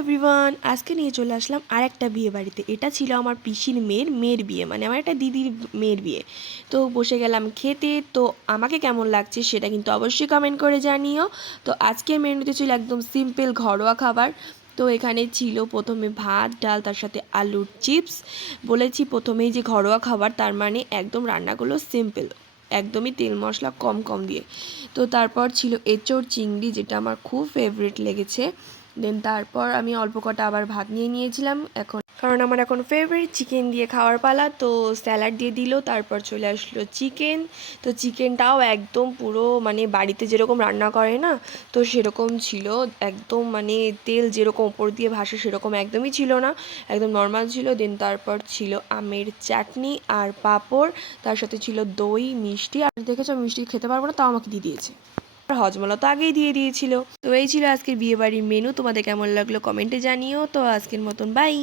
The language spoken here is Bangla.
এভরিওয়ান, আজকে নিয়ে চলে আসলাম আর একটা বিয়ে বাড়িতে। এটা ছিল আমার পিসির মেয়ের বিয়ে, মানে আমার একটা দিদির মেয়ের বিয়ে। তো বসে গেলাম খেতে। তো আমাকে কেমন লাগছে সেটা কিন্তু অবশ্যই কমেন্ট করে জানিও। তো আজকের মেনুতে ছিল একদম সিম্পল ঘরোয়া খাবার। তো এখানে ছিল প্রথমে ভাত ডাল, তার সাথে আলুর চিপস। বলেছি প্রথমেই যে ঘরোয়া খাবার, তার মানে একদম রান্নাগুলো সিম্পল, একদমই তেল মশলা কম কম দিয়ে। তো তারপর ছিল এঁচোড় চিংড়ি, যেটা আমার খুব ফেভারিট লেগেছে। দেন তারপর আমি অল্প কটা আবার ভাত নিয়ে নিয়েছিলাম, এখন কারণ আমার এখন ফেভারিট চিকেন দিয়ে খাওয়ার পালা। তো স্যালাড দিয়ে দিল, তারপর চলে আসলো চিকেন। তো চিকেনটাও একদম পুরো মানে বাড়িতে যেরকম রান্না করে না, তো সেরকম ছিল। একদম মানে তেল যেরকম ওপর দিয়ে ভাসে সেরকম একদমই ছিল না, একদম নর্মাল ছিল। দেন তারপর ছিল আমের চাটনি আর পাঁপড়, তার সাথে ছিল দই মিষ্টি। আর দেখেছো আমি মিষ্টি খেতে পারবো না, তাও আমাকে দিয়ে দিয়েছে। আর হজমলা তো আগেই দিয়ে দিয়েছিল। তো এই ছিল আজকের বিয়ে বাড়ির মেনু। তোমাদের কেমন লাগলো কমেন্টে জানিও। তো আজকের মতন বাই।